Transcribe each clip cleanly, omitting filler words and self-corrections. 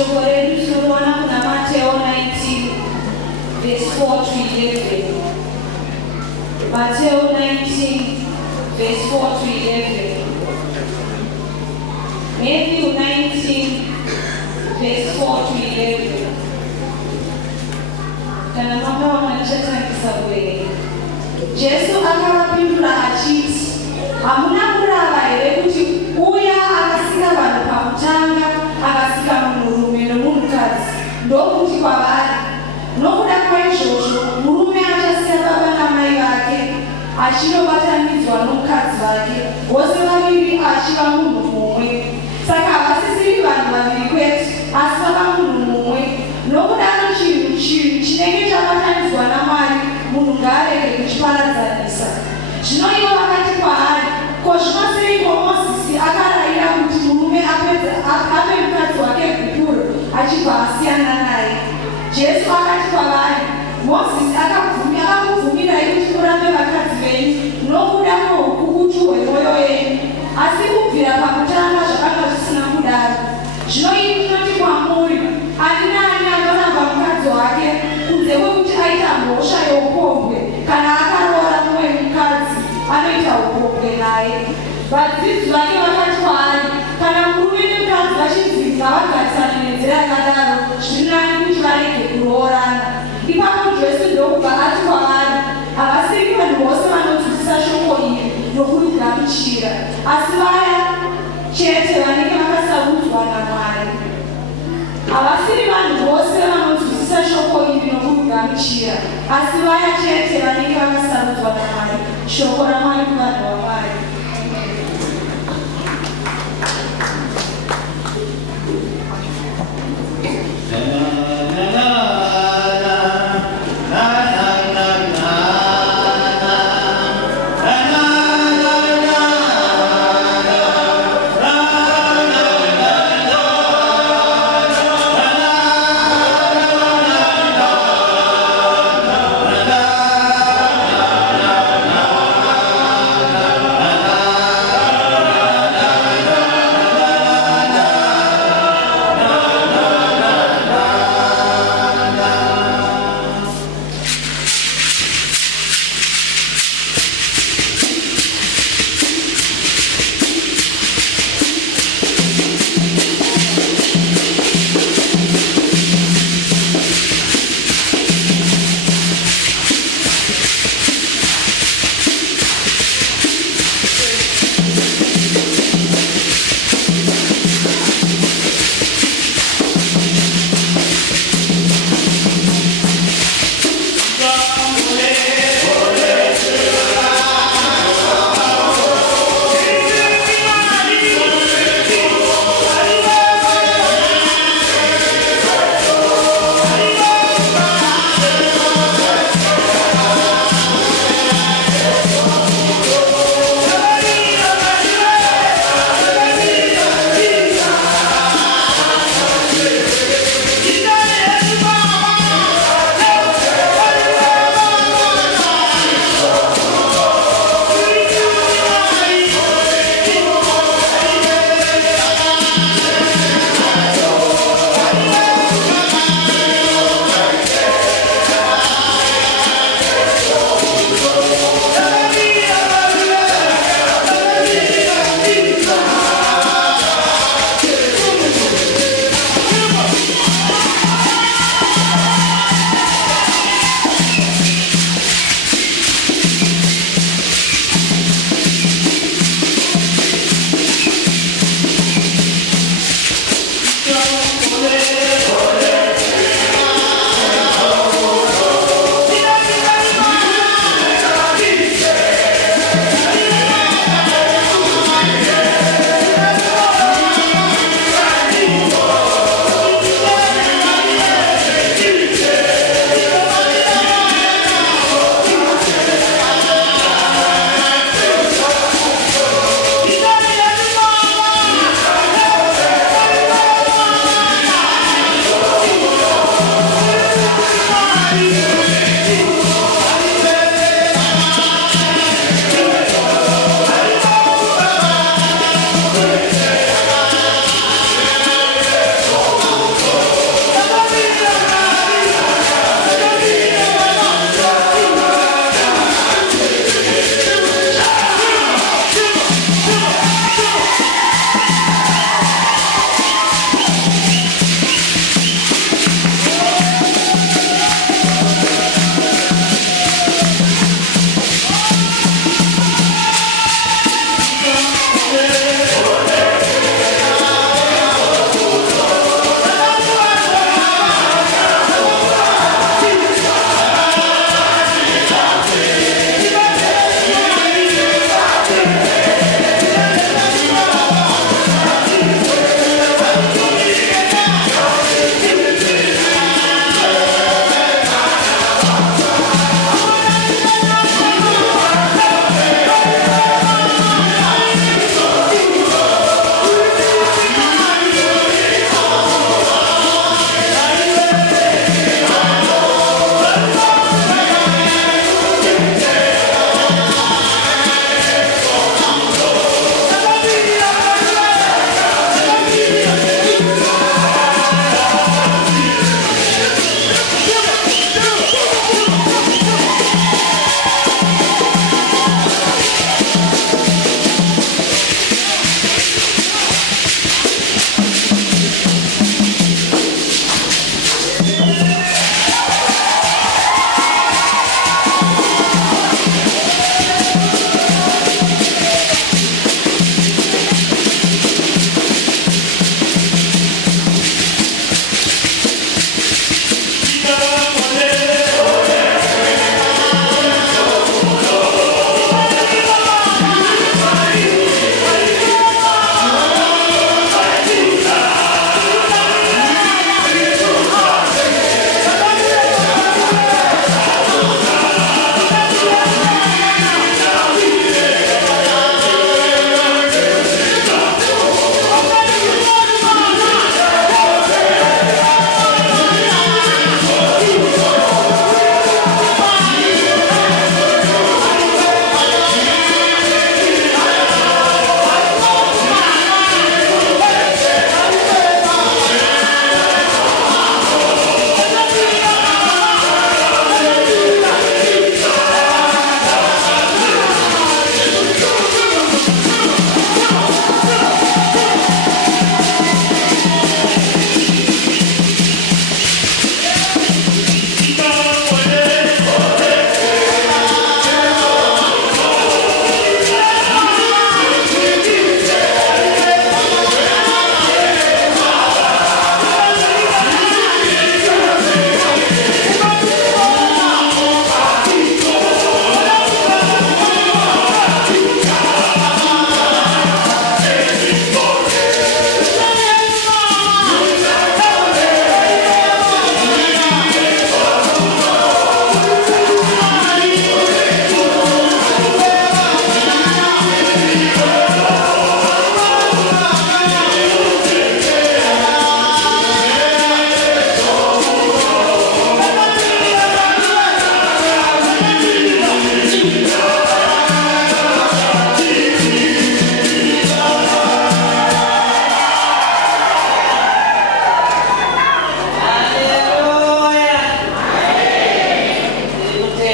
Shoko letu tunaona kuna Mateo 19 verse 4 to 11. Mateo 19 verse 4 to 11. Matthew 19 verse 4 to 11. Kana mambo wanachata kisabwe. Yesu akawapindura achiti, hamuna kurava here kuti uya akasika vanhu pamutanga akasika munhurume nomunhukadzi ndokuti kwavari, nokuda kwaizvozvo murume achasiya baba namai vake achinobatanidzwa nomukadzi wake, vose vaviri achiva munhu mumwe. Saka havasisiri vanhu vaviri kwete, asi vava munhu mumwe. Nokudaro chinhu chinenge chabatanidzwa naMwari munhu ngaarege kuchiparadzanisa. Zvino ivo vakati kwaari, ko zvino seiko Mozisi akarayira kuti murume ape mukadzi wake gukuro achibva asiyana naye? Jesu akati kwavari, Mozisi akakubvumirai kuti murambe vakadzi venyu nokuda kwoukukutu hwemwoyo yenyu, asi kubvira pakutanga zvakanga zvisina kudaro. Zvino ini ndinoti kwamuri, ani naani anoramba mukadzi wake kunze kwekuti aita mhosva youpombwe, kana akaroora mumwe mukadzi anoita upombwe naye. Vadzidzi vake vakati kwaari, kana murume nemukadzi vachidzinga vagarisana nenzira yakadaro, zviri nani kuti varege kuroorana. Ipapo Jesu ndokubva ati kwavari, havasiri vanhu vose vanonzwisisa shoko iri nokurigamuchira, asi vaya chete vanenge vakasarudzwa naMwari. Havasiri vanhu vose vanonzwisisa shoko iri nokurigamuchira, asi vaya chete vanenge vakasarudzwa naMwari. Shoko raMwari kuvanhu vaMwari. Na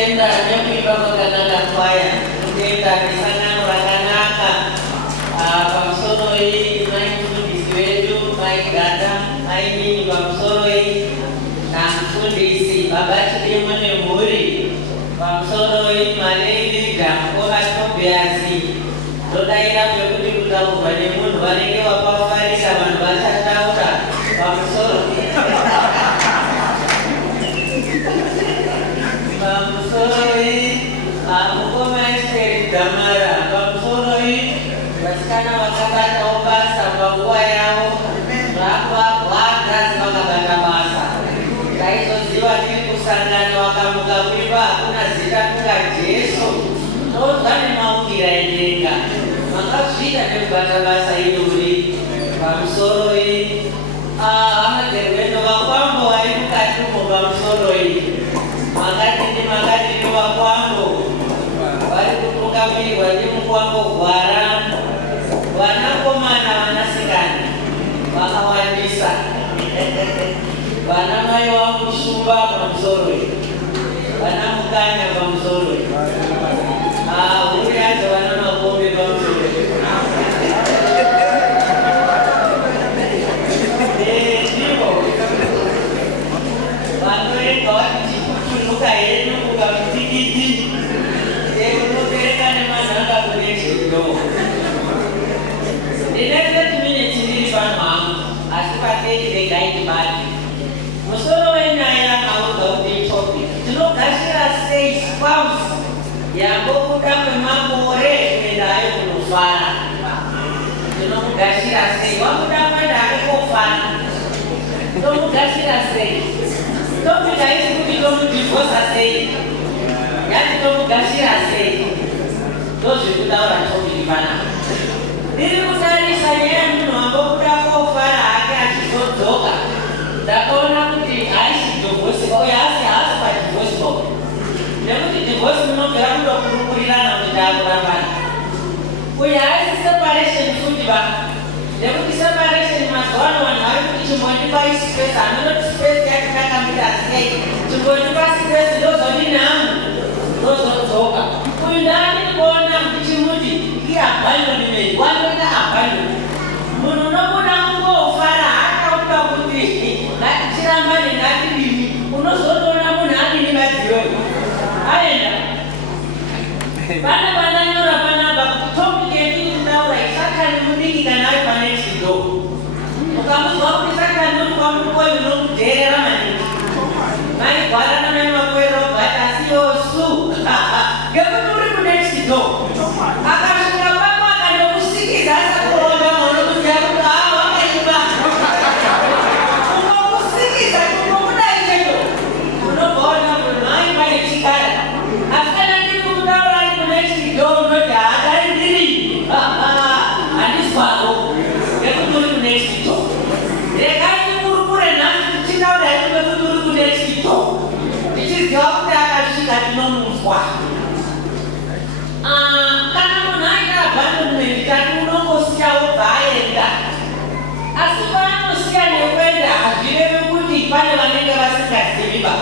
Tenda nyekuipa kwakanaka kwaya kutenda misangano rakanaka pamusoro iyi maimufundisi wedu maiganda maimini pamusoro iyi namufundisi babatidemo nemhuri pamusoro iyi malevida ovatobiasi todaira pekuti kutaurwa nemunhu vanenge vapafarika vanhu vachataura pamusoro mukoma Esteri Damara pamusoro iyi vasikana vakabatawo basa panguva yavo zvakavagwazi vakabata basa taizoziva tiri kusangana vakamuka kuimba hakuna zita kunga Jesu tozwa nemaukira endenga makazviita nekubata basa irori pamusoro iyi amagerwendo vakwambo vari mukati umo pamusoro iyi makatini vakwambo vari kutungamirwa nemukwambo gwara vanakomana vanasikana vakawandisa vana mai vamusumba pamusoro vana mukanya pamusoro huri yacho vana makombe pamusoro ndipo vanorenga vati chikutunuka yenu kukamutikiti unopereka nemanhanga kunechido ndinezvetimine tindiri pano hangu asi pateti regaitibati musoro wenyaya auga kuti topic tinogashira sei spouse yambokuda kwemakore kuendayo kunofara tinomugashira sei wakuda kuenda ake kofara tomugashira sei topic haisi kuti tomudhivosa sei yati tomugashira sei ndozvekutaura topic panapa ndiri kutarisa nyaya munhu wambokuda kofara hake achizodzoka ndakaona kuti haisi divorce uye asi padivorce nekuti divorce munobvera kundokurukurirana kuti ndakurambana uye haisi separation futi vanhu nekuti separation mazuva ano vanhu vari kuti chimbondipa ispace hamunoti space yatinakamira sei chimbondipa space ndozodini hangu ndozodzoka uyu ndaani kuona kuti chimuti iabandonimei wanoita abandon munhu unobuda kungofara hatakuda kuti ngatichirambane ngatidini unozotoona munhu adini madzironi aenda pana vananyora panapa kuti topic yetiri kutaura isakani mudiki kana ari panechido ukamuzwa kuti sakani uri kwamukoyi unokudherera maningi maigwara namai makwero but asiyosu ngekuti uri kunechido akasvika pako akandokusikiza asakuronga maunokuziya kuti wakaima unokusikiza unokudai chendo unobvaona kuti mai pane chikara asi kana ndiri kutaura ari kunechido unoti haadai ndiri handizwako ngekuti uri kunechido regai ndikurukure nhasi tichitaura kuti uri kunechido ndichiziva kuti akasvika tinomunzwa kana munhu aita abandonment tati unongosiyawo bvaenda asi paanosiya nekuenda hazvirevi kuti pane vanenge vasingaziviba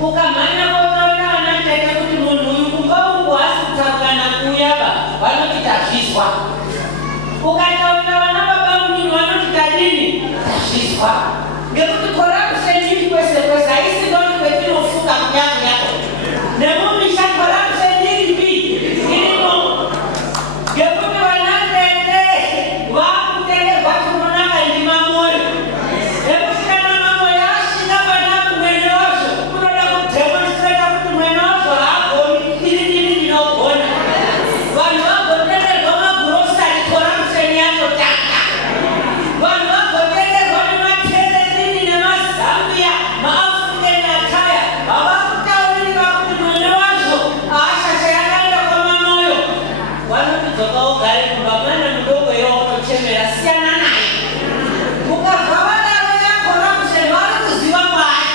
ukamhanya kotaura vanatete kuti munhu uyu kumba ungu asi kutsarukana kuyaba vanoti tazvizwa ukataurira vana baba munhu vanoti tadini tazvizwa ngekuti corruption iri kwese kwese haisi ndoti kwetinofunga kunyango yako nemumisha corruption iripi irimo ngekuti vanatete vakutengerwa chimonaka ndima mwoyo nekuti kana mamwoyo asvika pana kumwene wazvo unoda kudemonstrata kuti mwene wazvo haagoni iri dini ndinogona vanhu vagotenderwa magurosari corruption yatotanga vanhu vagotenderwa nemateredini nemazambia maafrican ataya havakutaurira kuti mwene wazvo aashasha yakaenda kwamamoyo vanotidzoka ugare kumba mwana mudoko yaunochemera siyana naye ukabva vadaro yacorruption vari kuziva mwari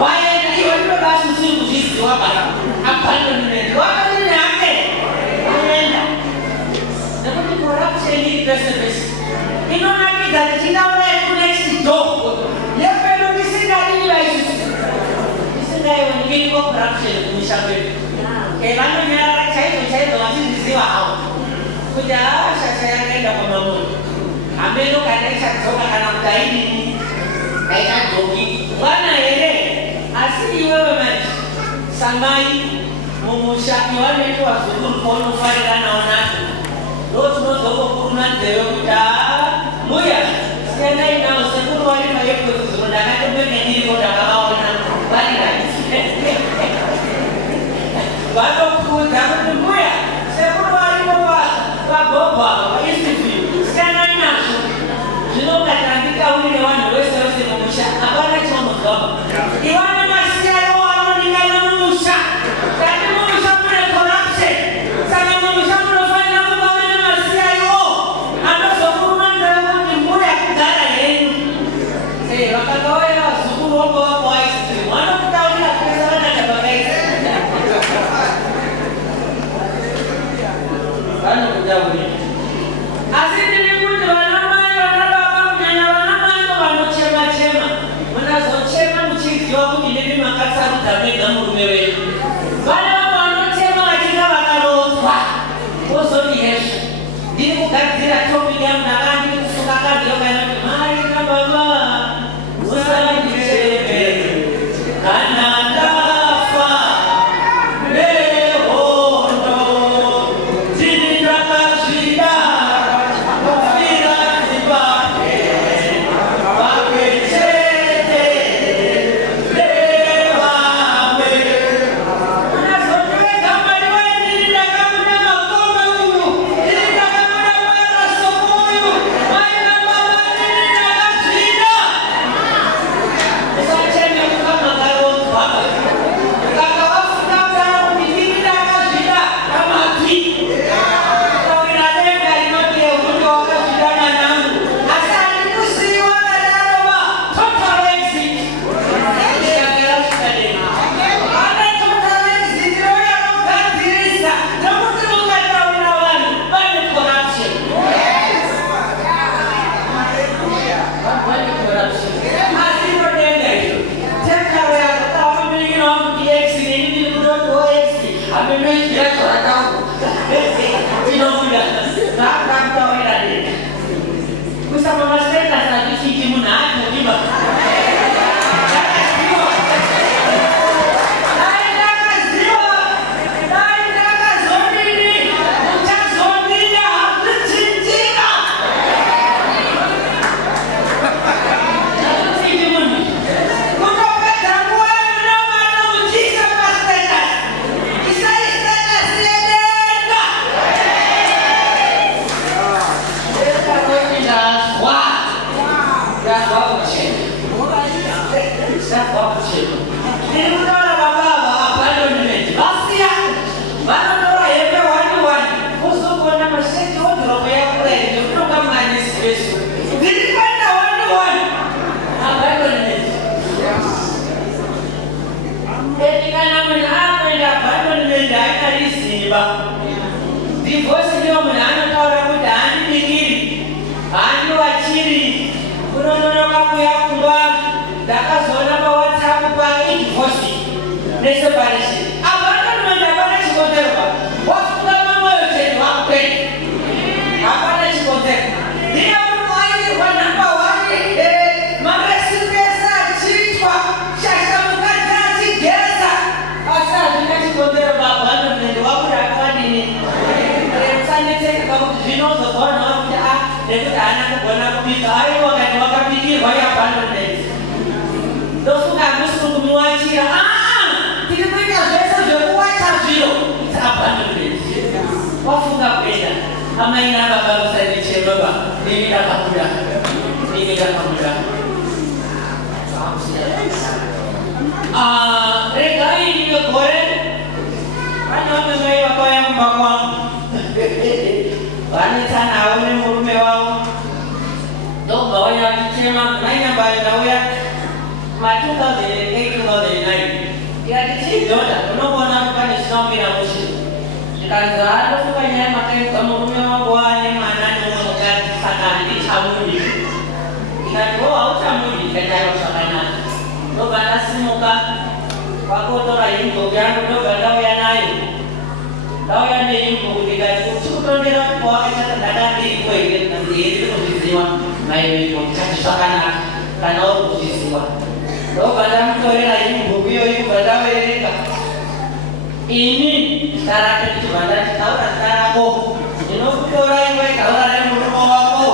waenda iwe ndinodasi usiri kuzviziva baa abandonment wakadini hake aenda nekuti corruption iri pese pese inonakidza tichitaura yekunext door yepedo ndisingadini vaisusu ndisingaioni ndiko corruption kumushabe vano nyara chaizo vachiziziva havo kuti shasha yakaenda kwamamu ambeno kana ichadzoka kana kuti aidini aitadzoki vana here asi iwewe manje samai mumusha iwanoiti wazukuru paunofarira nawo nato ndotinodzokokuruna nzeve kuti muya siyanai nawo sekuru vari mayekoziziro ndakatombenganyiriko ndakavaona vari vanokuudza kuti muya sekuru varipo vagobva vaisivhiu siyanai nazvo zvinokatandikaurire vanhu vese vese mumusha hapana chivanogamba ivana masiyaiwo anoningana mumusha kandi mumusha mune corruption saka mumusha munofanira kuva mune masiyaiwo anozokurumadzira kuti mbuya kugara henyu vakangauya vazukuru vombo vako vaisivhiu vanokutaurira kuisa vanaka vakaisa vanokutaurira asi ndiri kuti vanamai vanababa kunyanya vanamai vanochema-chema munazochema muchiziva kuti ndiri makasarudza mega murume wedu vana vavo vanochema vachinga vakarodzwa vozoti hezvo ndiri kugadzira topic yangu ndakandiri kufunga kandiokainoti mai nababa usandicheme kana ndafa nehondo ndini ndakazvida kufira dzibake vakechete nevamwe unazotorega mari wae ndiri ndakamuda makombe uyu ndiri ndakamuda parasomo uyu mai nababa ndiri ndakazvida usacheme kukamakarodzwa kaka vafuka kudaro kuti ndiri ndakazvida kamapi taurira denga rinoti kuti wakazvidana nangu asi handikusiyiwa kadarova total exit ndakayasvikadenga ana total exit royanogadzirisa nokuti mukataurira vanhu vane corruption vane corruption asi inodenga izvo tekaro yako tavamirirwa kuti exit inini kutotiwo exit amenoigira zvakangu inobuda zvakamutaurira denga kusama mastatus atichiti munhu aatodiba dai ndakazodini muchazodini hazvichinjira akuchiti munhu kutopedza nguva yenu nomwana muchiisa pastatus isai status yedenga ndakazoti ndazwa kuchena ndiri kutaura vabava abandonment vasiya vanotora hembe 1 kuzogona masheti wodhiropo yakura izvo kunonga mane special ndiri kuenda 1 abandonment eti kana munhu akuenda abandonment ainariziva divorce ndiyo munhu anotaura kuti handibikiri handivachiri kunononoka kuya kumba ndakazoona pawhatsapp paidivorce neseparation abandonment hapana chikonzerwa wafunga mamwoyo chete wakupenda hapana chikonzerwa ndiye kuti wairwa namba 1 maresipesa achiitwa shasha mukadzi achigeza asi hazvina chikonzero paabandonment wakuda akadini musanetseka pakuti zvinozogona kuti nekuti haana kugona kubika aiwa kati wakabikirwa yaabandonment ndofunga hamusi kumuwachira tiri kuita zvese zvekuwacha zviro abandonment wafunga kuenda amai nababa musaichemaba ndini ndakamuda regai ndiyo gore vane vamwe mai vakauya kumba kwangu vanetsanawo nemurume wavo ndobva vauya vachichema mainyambari ndauya ma2008-2009 tikati chidhodha unobona kuti pane zvinaumira mushe ndikanzi ndofunga nyaya makaedza murume wangu wane mwana nemumwe mukadzi saka handichamudi ndikati hauchamudi ndikataiwa zvakanaka ndobva ndasimuka wakotora imbo yangu ndoga ndauya nayo ndauya neimbo kuti tikutondera kwawakachata ndakambiriko here ndiri kuzviziva maiweiko ndikati zvakanaka kana uri kuzviziva ndobva ndamutorera imbo iyoyi kubva ndaverenga ini tarate ndichibva ndati taura zita rako ndinokutora iwe taura remurume wako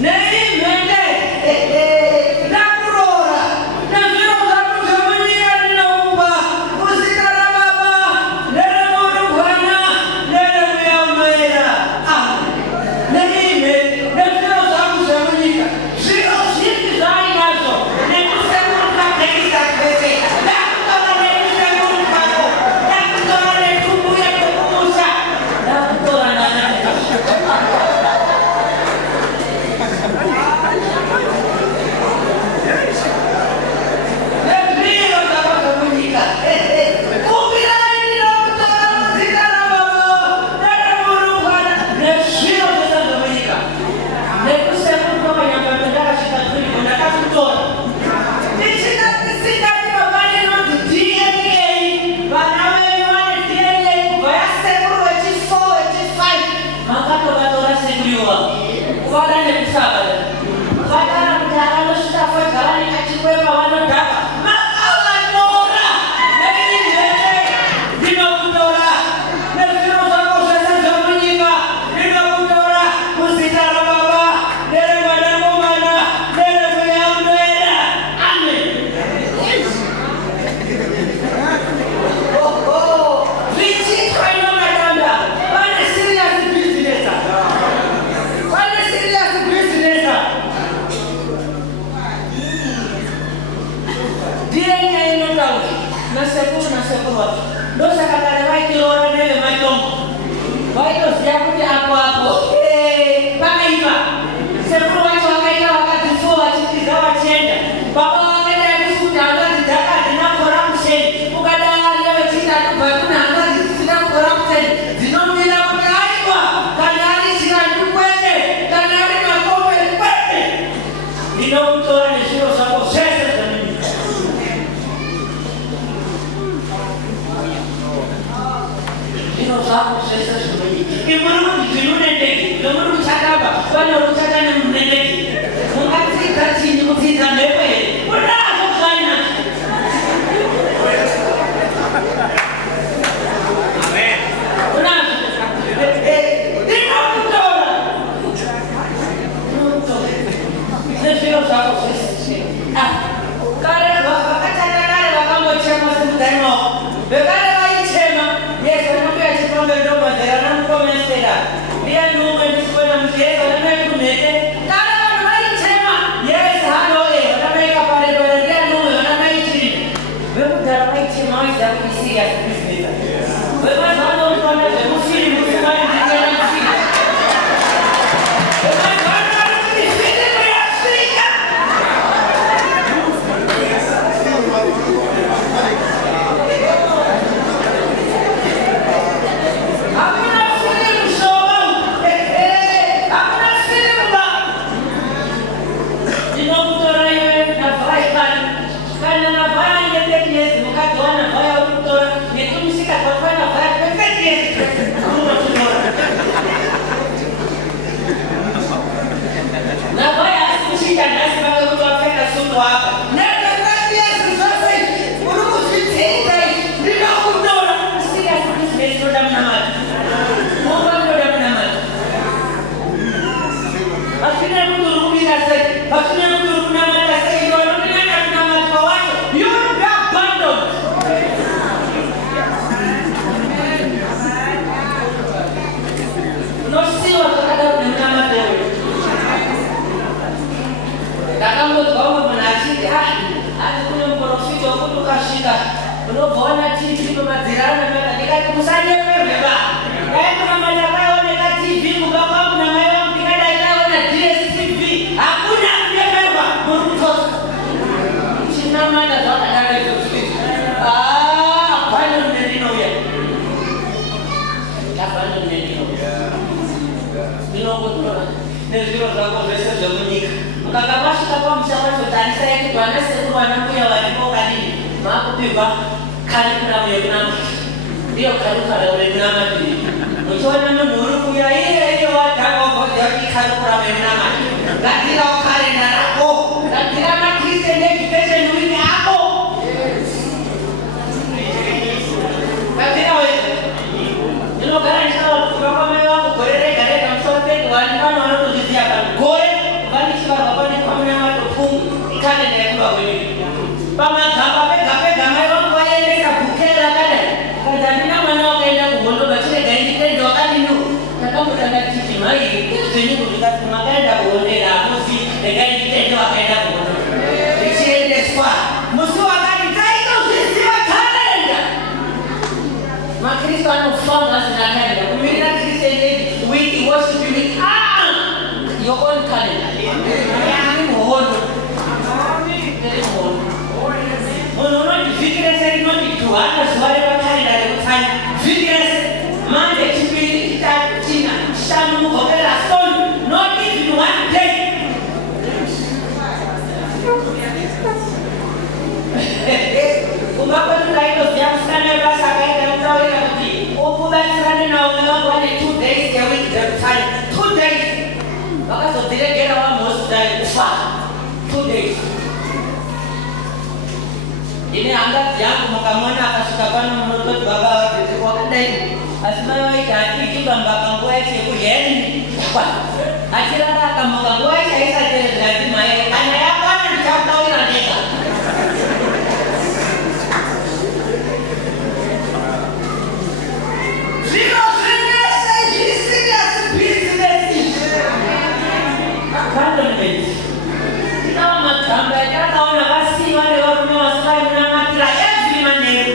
Name nasekuru wapi ndosa kakale waikilora nele matongo waitosiya kuti apo paka ipa sekuru wacho wakaita wakadzifua vachitiza vachenda baba wakaita yekuti hangazi dzakadzi nakorapsheni ukadariya vechiti anobva kune hangazi dzisina korapsheni dzinomira kuti aiwa kana ari chirandi kwete kana ari makombe kwete ndinokutora nezviro zvako zvese zvamunyika zviro zvako zvese zvamunyika imuri kuti zvinunendeki zomuri kuchakaba vane ruchaka nemunendeki mungatsika chini kutsika mhepo here unazo zvainacho unazo ndinokutora nezviro zvako zvese kare vakatanga kare vakangochema semudzaimao vekare vaichema yesu anambuya chipambe ndomazera namukomesera ndiye numwe ndisikuona muti yesu anamai kumhete kare vanhu vaichema yesu hanoe vanamaika parebare ndiye numwe vanamai chini vekudhara vaichema vaiziva kuti serious business vemazuva anofana zvemufiri musimaizikera mufiri vemazuva anofana kuti filimu yasvika hakuna filimu shoma hakuna filimu ba ndinokutora iwe navhai kana navhai angetekiyezi mukadzi wanavhai urikutora netumusika twakwa navhai pepekiyezi unotora navhai asi kuchinja nhasi pake kuti wapfeka suku apa nepepekiyezi zvose uri kuzvitsinga izvi ndinokutora serious business inoda munamata momba inoda munamata vasina kuti uri kubira sei vasina kuti uri kunamata sei iwe vanonyanya kunamatwa wacho you will be abandoned unosiwa zvakadaro nemunamata wewe ndakangodzwa umwe munhu achiti asi kune muprofita wokuti ukasvika unobva wana tv pamadziro anamata ndikati musanyemerweba dai kunamata kaioneka tv kumba kwangu namai vangu ndingadai kaona dstv hakuna kunyemerwa muri kutosa chinamata zvakadaro izvozvizvi abandon nendinouya abandon nendinouya ndinokutora nezviro zvako zvese zvemunyika mukanga masvika pamusha wacho tarisai kuti vana sekuru vana mbuya varipo kadini makupigwa karikuramu yekunamata ndiyo karikuramu yekunamati muchiona munhu uri kuuya iyo wadhagogozya kuti karikuramu yekunamati ngatirawo karenda rako ngatira makristen education week ako ngatirawo ndinogara ndichitaura kuti vakwamai vangu gore rega rega musoro pedu vani vano vanotozviziva pano gore vanichivarwa pane kwamunamatopungu ikalenda yekuva kwedu pamagamba pega pega mai vangu vaiendesa bhukera rakadai kazi handina mwana wakaenda kuhondo vachirega inditendi wakadini takambotanga tichi mai zvenyu zvikati makaenda kuhondera hamuzi rega inditendi wakaenda kuhondo ichiendeswa musi wakati taitozviziva kalenda makristu anofamba asina kalenda kumirira christian week worship week your own calendar muhondo munhu unoti vhiki rese rinondituhana zuva repakalenda rekutsanya vhiki rese mande chipiri chitatu china chishanu mugopera soni not even one day kumba kwedu ndaitoziva musikana webasa akaita kutaurira kuti ukubatsirane nawo vangu vane 2 days eweek dzekutsanya 2 days vakazodziregera vamuhospitari kufa 2 days ine hangadzi yangu mukamona akasvika pano munototi baba vatete wakadai asi mai vaiti hatiichibamba panguva yacho yekuheni achirara akamuka nguva yacho aisaterezvati mai kana yakwana ndichakutaurira ndega zviro zvese zviserious business abandonment ndinawo magamba atakaona vasiva nevarume vasivai munamatira every manheru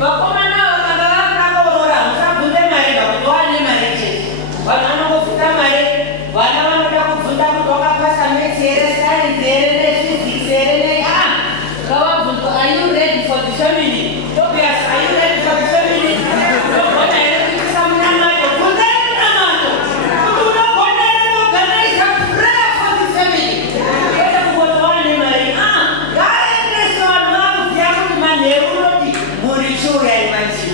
vakomana vakanga musabvunze mari ngakuti wane mari chete. Vanhu vanongobvunza mari, vana vanoda kubvunza kuti wakapasa maths here, science here, nephysics here, ngavabvunzwa, are you ready for the family? Tobias, are you ready for the family? Unogona here kuitisa munamato? Bvunzai munamato kuti unogona here kuorganiza prayer for the family. Kwete kungoti wane mari. Ngavaendese vanhu vakuziva kuti manheru unoti muri chiuya imanji.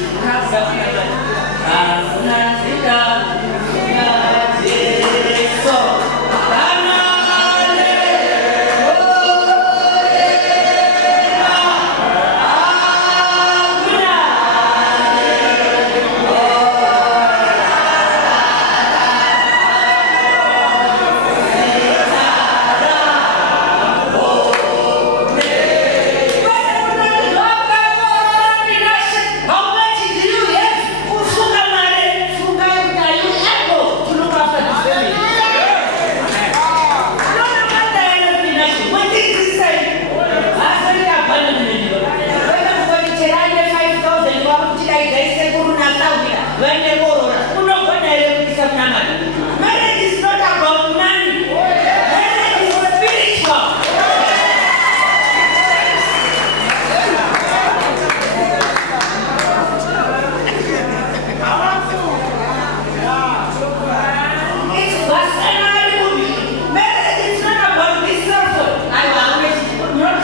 Hakuna zita Jesu. Marriage is not about money. Marriage is spiritual. It's personal. Marriage is not about this person. I always not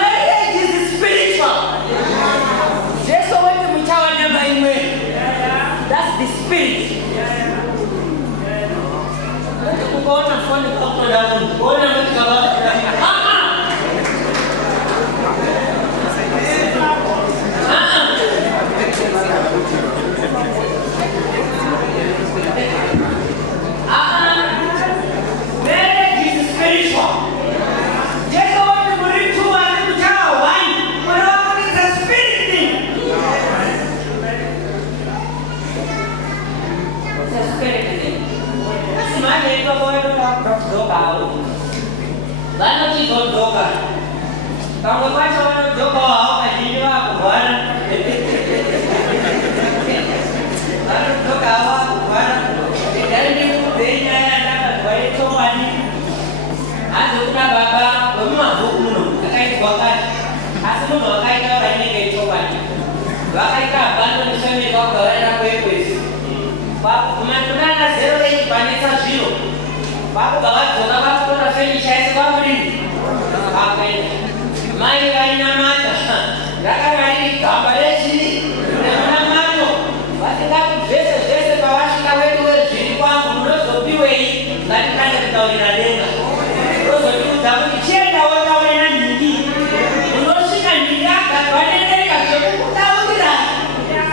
marriage is spiritual. Jesu wetu mchawa namba imwe. That's the spirit. Kuona phone kwa damu. Kuona mtu kama marriage is spiritual. Jesu wetu mritu wa mchawa wine. Wanaona it's a spirit thing. It's a spirit thing. Simame kwa kwa kutoka au. Bana kidoka. Kama kwacha wanajoka wao kajini wako bwana. Bana kutoka wao bwana. Ndio kubenya yana kwa hiyo wani. Hapo kuna baba, mama hukuno. Akaitwa wakati. Asimu wakati wa nini hicho wani. Wakati bado niseme kwa kawaida kwewe. Papo tumetunana 0 panisa 0. Papo bawacho kama kuna feni chaise kwa nini? Akaenda. Mai aina mata. Rakari kabalechi. Ndio mato. Basi kama vese bawashika wetu wetu kwangu mlozopiwe hii. Ngatikane kutaulina denga. Rozo tutakuchenda wataulina nyingi. Unoshika nyingaka twanendeleka kutaulina.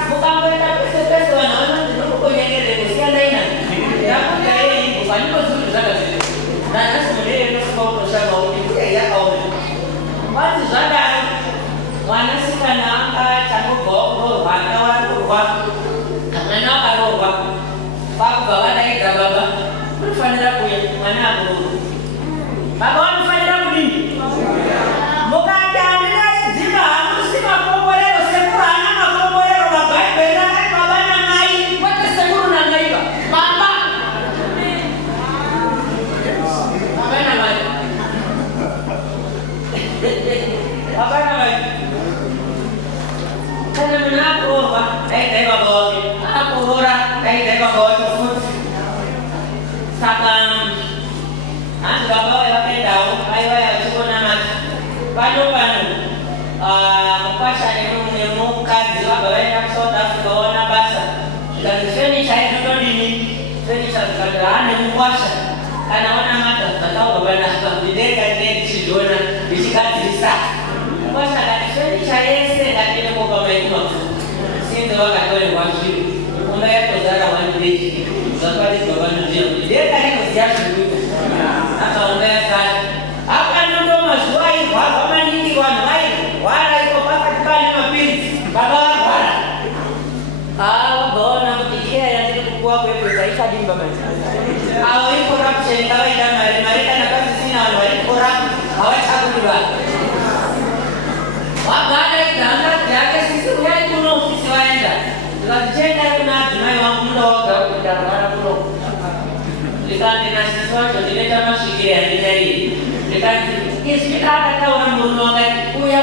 Mukambenda pese wanaona ndio kwenye kusiana ina. Yakuja yeye kufanywa zuri zaka zile. Na nasi mwenyewe ndio kwa shamba ukikuja yaka ole. Watu zada wanasika nanga chango gogo wana kwa kana karoba papo baba ida baba ufanira kuye mwana wangu baba ufanira kudini mukajana zima hamusima kombolero sekuru ana makombolero baba bena baba na ngai wote sekuru na ngai baba na ngai Abana mai. Kana mnapo ba, dai baba. Ako hora, dai baba food. Saka an baba ya pendao, aiwa ya chuko na mat. Pano. Mpasha ni kazi wa baba ya South Africa wana basa. Kanifeni chai ndo nini? Feni cha kadani mpasha. Kana wana mata, katao baba na bidega ndeni chidona, bishikati risa. Mpasha kanifeni chai ese lakini kwa baba yetu. Sinde wakatole kwa shiri. Kumbe yato zara wani Zapali baba ndio. Bidega niko siashi kuita. Hata ombea sana. Hapa ndo mazwai, hapa nyingi wanawai. Kita kata orang bernuangan, uya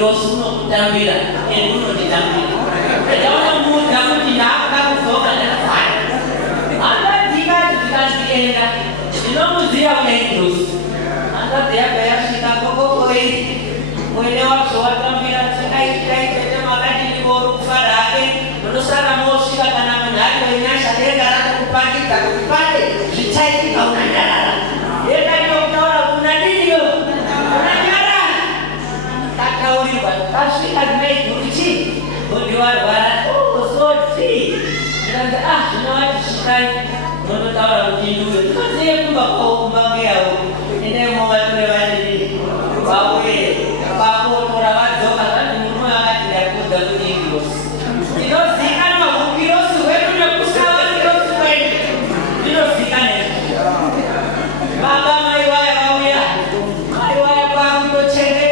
Rosuno kutambila, uno ditambila. Jadi orang muda pun tidak akan berdoa dan faham. Anda jika dienda, tidak muzia terus. Anda dia bayar kita kok lewat suatu tambila sekali maka di boruk farage, menusara mau sih karena menarik banyak saya karena kupati dicari kau nanya. Dia kan orang punya dia. Tapi agak itu berjual barat, sorti. Dan semua disukai menurut orang Hindu. Itu saya pun bawa dia. Ini mau lewat ini, bawa orang Jawa kan rumah akan tidak kuda Inggris. Itu sih kan mau kilo suwe tu nak pusat kilo suwe. Itu sih kan ya. Bapa mai wai apa untuk cendek.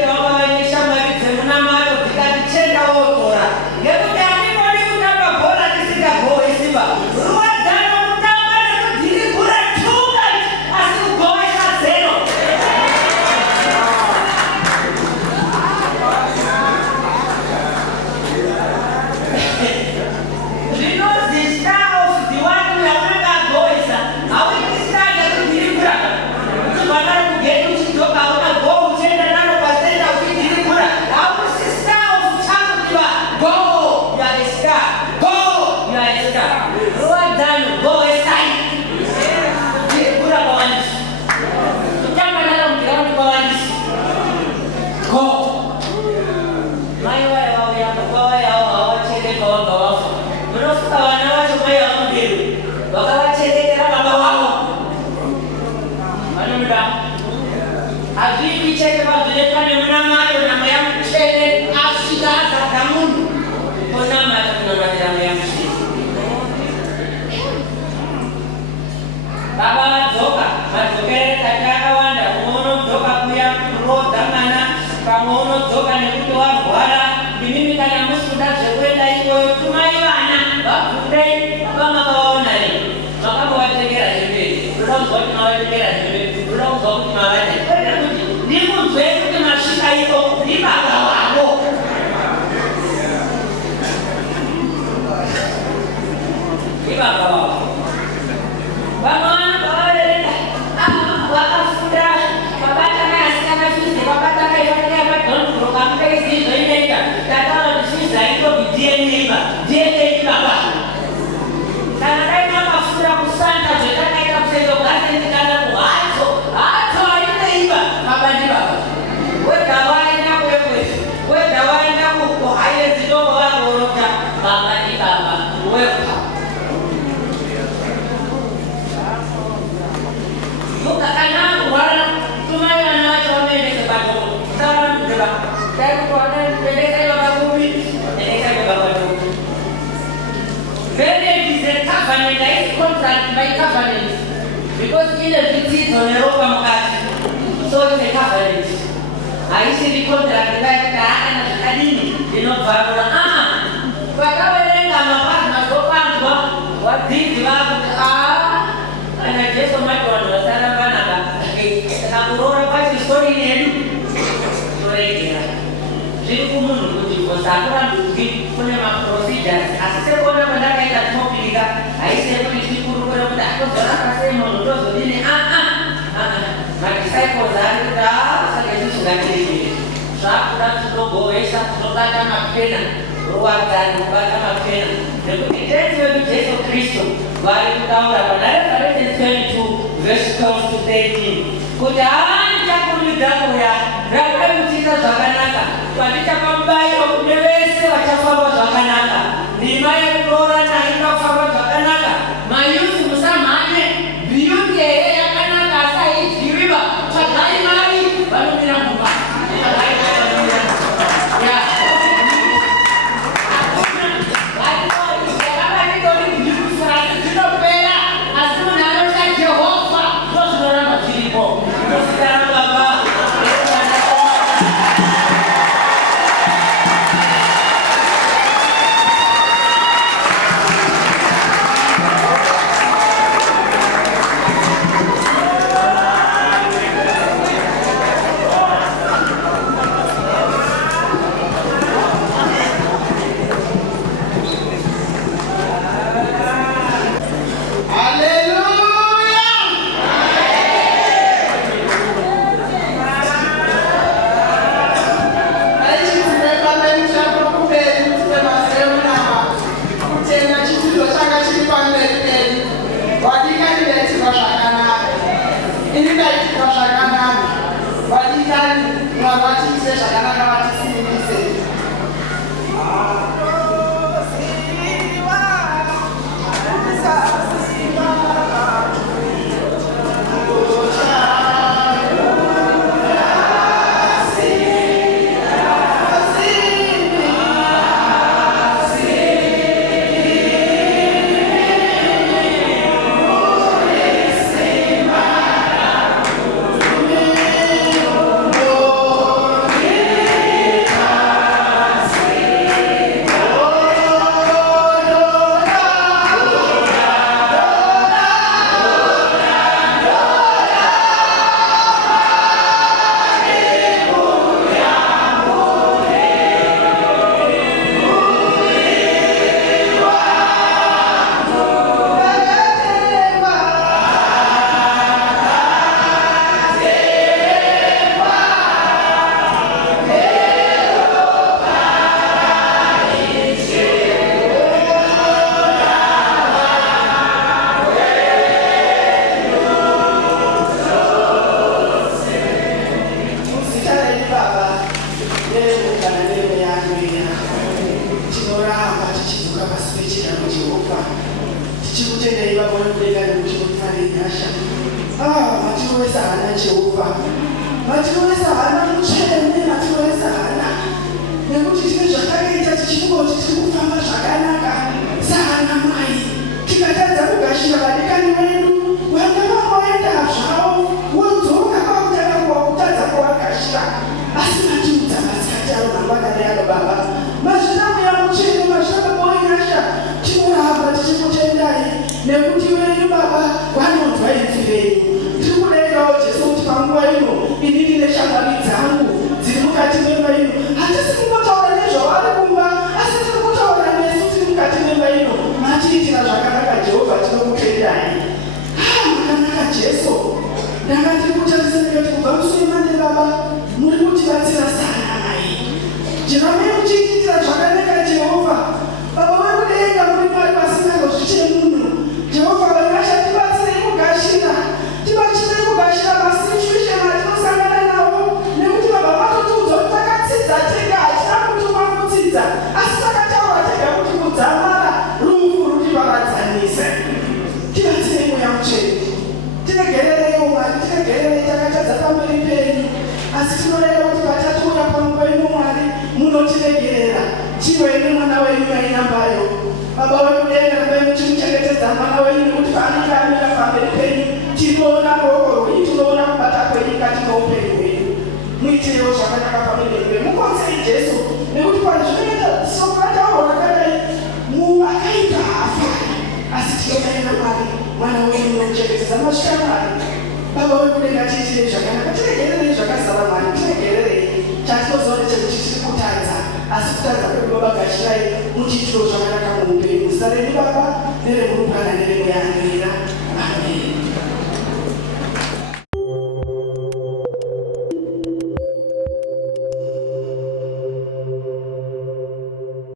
Because in the city, on Europa, so it's a coverage. I see the contract like that and I didn't know Barbara. But I went on my partner, so far, what did you have? And I just on my corner, Sarabana, and I'm going to story in Jikumunu, was Sakura to give Punema procedures. As I said, one of the night at Mokiga, I said, that was the same on the my disciples are the Sakura to go away, Sakura Mapena, Ruatan, Mapena. The Jesus Christ, while down at 22, verse 12 to 13. Could I tackle you down where Rabbi Zaganaka, but it's a combine of the rest of Chafava Zaganaka, the Maya Flora and Chafava Zaganaka, my youth was some money, beauty, Yakanaka, Sai, the river, Chakai Mari, Balumina. vatise zvakanaka vatisimbise. Asikutanza kwa baba kashirai mutitiro zvakanaka muupenyu. Zita renyu Baba